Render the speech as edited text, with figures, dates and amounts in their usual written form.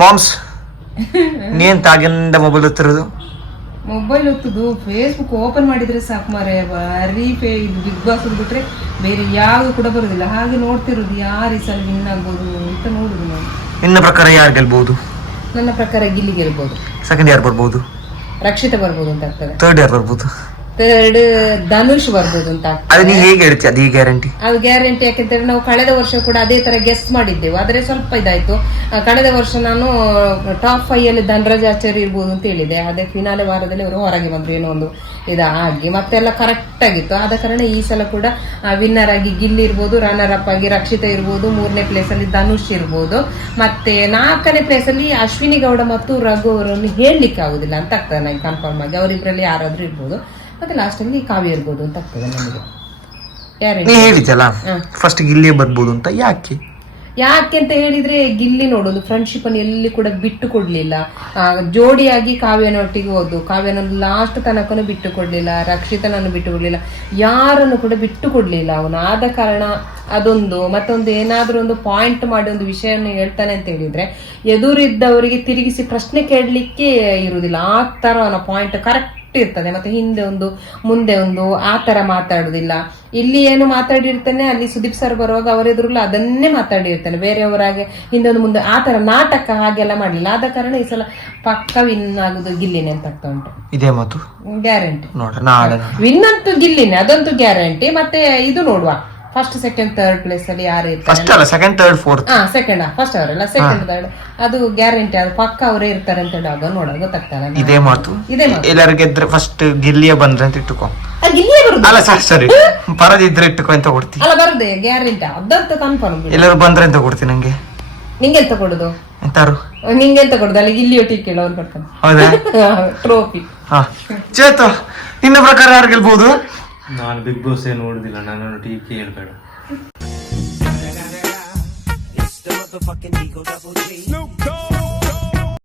Moms ನೀನ್ ತಾಗಿಂದ mobile ಓದ್ತಿರೋದು? Mobile ಹೊತ್ತದು Facebook open ಮಾಡಿದ್ರೆ ಸಾಕು ಮಾರೆ, ಬರೀ ಇದು ಬಿಗ್ ಬಾಸ್ ಬಿಟ್ರೆ ಬೇರೆ ಯಾವುದು ಕೂಡ ಬರುದಿಲ್ಲ. ಹಾಗೆ ನೋಡ್ತಿರೋದು ಯಾರು ಈ ಸಲ ವಿನ್ ಆಗ್ಬೋದು ಅಂತ ನೋಡುದು ನಾನು. ನಿನ್ನ ಪ್ರಕಾರ ಯಾರು ಗೆಲ್ಬಹುದು? ನನ್ನ ಪ್ರಕಾರ ಗಿಲ್ಲಿ ಗೆಲ್ಬಹುದು. ಸೆಕೆಂಡ್ ಯಾರು ಬರ್ಬೋದು? ರಕ್ಷಿತಾ ಬರ್ಬೋದು ಅಂತ ಆಗ್ತದೆ. ಥರ್ಡ್ ಯಾರು ಬರ್ಬೋದು? ಥರ್ಡ್ ಧನುಷ್ ಬರ್ಬೋದು ಅಂತ ಅದು ನೀ ಹೇಗೆ ಹೇಳ್ತೀಯ? ಅದು ಈ ಗ್ಯಾರಂಟಿ? ಅದು ಗ್ಯಾರಂಟಿ ಯಾಕೆಂತಂದ್ರೆ ನಾವು ಕಳೆದ ವರ್ಷ ಕೂಡ ಅದೇ ತರ ಗೆಸ್ಟ್ ಮಾಡಿದ್ದೆವು, ಆದ್ರೆ ಸ್ವಲ್ಪ ಇದಾಯ್ತು. ಕಳೆದ ವರ್ಷ ನಾನು ಟಾಪ್ 5 ಅಲ್ಲಿ ಧನರಾಜ್ ಆಚಾರ್ಯ ಇರ್ಬೋದು ಅಂತ ಹೇಳಿದೆ. ಅದೇ ಫಿನಾಲೆ ವಾರದಲ್ಲಿ ಅವರು ಹೊರಗೆ ಬಂದ್ರು, ಏನೋ ಒಂದು ಆಗಿ ಮತ್ತೆಲ್ಲ ಕರೆಕ್ಟ್ ಆಗಿತ್ತು. ಆದ ಕಾರಣ ಈ ಸಲ ಕೂಡ ವಿನ್ನರ್ ಆಗಿ ಗಿಲ್ಲಿ ಇರ್ಬೋದು, ರನ್ನರ್ ಅಪ್ ಆಗಿ ರಕ್ಷಿತಾ ಇರ್ಬೋದು, 3ನೇ ಪ್ಲೇಸ್ ಅಲ್ಲಿ ಧನುಷ್ ಇರ್ಬೋದು, ಮತ್ತೆ 4ನೇ ಪ್ಲೇಸ್ ಅಲ್ಲಿ ಅಶ್ವಿನಿ ಗೌಡ ಮತ್ತು ರಘು ಅವರನ್ನು ಹೇಳಲಿಕ್ಕೆ ಆಗುದಿಲ್ಲ ಅಂತ ಆಗ್ತದೆ ನನಗೆ ಕನ್ಫರ್ಮ್ ಆಗಿ. ಅವರಿಬ್ಬರಲ್ಲಿ ಯಾರಾದ್ರೂ ಇರ್ಬೋದು, ಮತ್ತೆ ಲಾಸ್ಟ್ ಅಲ್ಲಿ ಕಾವ್ಯ ಇರ್ಬೋದು ಅಂತ ಆಗ್ತದೆ ನನಗೆ. ನೀ ಹೇಳಿದ್ಯಲ್ಲ ಫಸ್ಟ್ ಗಿಲ್ಲಿಯೇ ಬರ್ಬೋದು ಅಂತ. ಯಾಕೆ ಅಂತ ಹೇಳಿದ್ರೆ ಗಿಲ್ಲಿ ನೋಡೋದು ಫ್ರೆಂಡ್ಶಿಪ್ ಅನ್ನು ಎಲ್ಲಿ ಕೂಡ ಬಿಟ್ಟು ಕೊಡ್ಲಿಲ್ಲ. ಜೋಡಿಯಾಗಿ ಕಾವ್ಯನೊಟ್ಟಿಗೆ ಹೋದು, ಕಾವ್ಯನನ್ನು ಲಾಸ್ಟ್ ತನಕನು ಬಿಟ್ಟು ಕೊಡ್ಲಿಲ್ಲ, ರಕ್ಷಿತನನ್ನು ಬಿಟ್ಟು ಕೊಡ್ಲಿಲ್ಲ, ಯಾರನ್ನು ಕೂಡ ಬಿಟ್ಟು ಕೊಡ್ಲಿಲ್ಲ ಅವನು. ಆದ ಕಾರಣ ಅದೊಂದು. ಮತ್ತೊಂದು ಏನಾದ್ರೂ ಒಂದು ಪಾಯಿಂಟ್ ಮಾಡಿ ಒಂದು ವಿಷಯವನ್ನು ಹೇಳ್ತಾನೆ ಅಂತ ಹೇಳಿದ್ರೆ ಎದುರಿದ್ದವರಿಗೆ ತಿರುಗಿಸಿ ಪ್ರಶ್ನೆ ಕೇಳಲಿಕ್ಕೆ ಇರುವುದಿಲ್ಲ. ಆ ತರ ಅವನ ಪಾಯಿಂಟ್ ಕರೆಕ್ಟ್ ಇರ್ತದೆ. ಮತ್ತೆ ಹಿಂದೆ ಒಂದು ಮುಂದೆ ಒಂದು ಆ ತರ ಮಾತಾಡುದಿಲ್ಲ. ಇಲ್ಲಿ ಏನು ಮಾತಾಡಿರ್ತಾನೆ, ಅಲ್ಲಿ ಸುದೀಪ್ ಸರ್ ಬರುವಾಗ ಅವರೆದುರುಲ್ಲ ಅದನ್ನೇ ಮಾತಾಡಿರ್ತಾನೆ. ಬೇರೆಯವರಾಗೆ ಹಿಂದೆ ಒಂದು ಮುಂದೆ ಆ ತರ ನಾಟಕ ಹಾಗೆಲ್ಲ ಮಾಡ್ಲಿಲ್ಲ. ಆದ ಕಾರಣ ಈ ಸಲ ಪಕ್ಕ ವಿನ್ ಆಗುದು ಗಿಲ್ಲಿನೇ ಅಂತ ಆಗ್ತಾ ಉಂಟು. ಇದೇ ಮಾತು ಗ್ಯಾರಂಟಿ. ವಿನ್ ಅಂತೂ ಗಿಲ್ಲಿನೇ, ಅದಂತೂ ಗ್ಯಾರಂಟಿ. ಮತ್ತೆ ಇದು ನೋಡುವ, ಫಸ್ಟ್ ಸೆಕೆಂಡ್ ಥರ್ಡ್ ಪ್ಲೇಸ್ ಅಲ್ಲಿ ಯಾರು ಇರ್ತಾರೆ? Second third fourth. Second first ಅವರಲ್ಲ, ಸೆಕೆಂಡ್ ಥರ್ಡ್ ಅದು ಗ್ಯಾರಂಟಿ. ಅದು ಪಕ್ಕ ಅವರೇ ಇರ್ತಾರೆ ಅಂತ ಹೇಳುವಾಗ ನೋಡೋದು ಗೊತ್ತಾಗ್ತಾರೆ. ಇದೇ ಮಾತು ಎಲ್ಲರೂ ಗೆದ್ರೆ ಫಸ್ಟ್ ಗಿಲ್ಲಿಯೇ ಬಂದ್ರೆ ಅಂತ ಇಟ್ಟುಕೋ. ಗಿಲ್ಲಿಯೇ ಬರುದು ಅಲ್ಲ ಸರಿ, ಬರದಿದ್ರೆ ಇಟ್ಟುಕೋ ಅಂತ ಕೊಡ್ತೀನಿ. ಅಲ್ಲ ಬರುದೇ ಗ್ಯಾರಂಟಿ, ಅದಂತ ಕನ್ಫರ್ಮ್. ಎಲ್ಲರೂ ಬಂದ್ರೆ ಅಂತ ಕೊಡ್ತೀನಿ. ನಂಗೆ ನಿಂಗೆಂತ ಕೊಡುದು? ಎಂತಾರು ನಿಂಗೆಂತ ಕೊಡುದು? ಅಲ್ಲಿ ಗಿಲ್ಲಿ ಒಟ್ಟಿಗೆ ಕೇಳು, ಅವ್ರು ಕೊಡ್ತಾನೆ. ಹೌದಾ? ಟ್ರೋಫಿ. ಚೇತು, ನಿನ್ನ ಪ್ರಕಾರ ಯಾರು ಗೆಲ್ಬಹುದು? ನಾನು ಬಿಗ್ ಬಾಸ್ ಏನು ನೋಡುದಿಲ್ಲ, ನಾನು ಟೀಕೆ ಹೇಳ್ಬೇಡ. It's the motherfucking Eagle Double G. Snoop Dogg.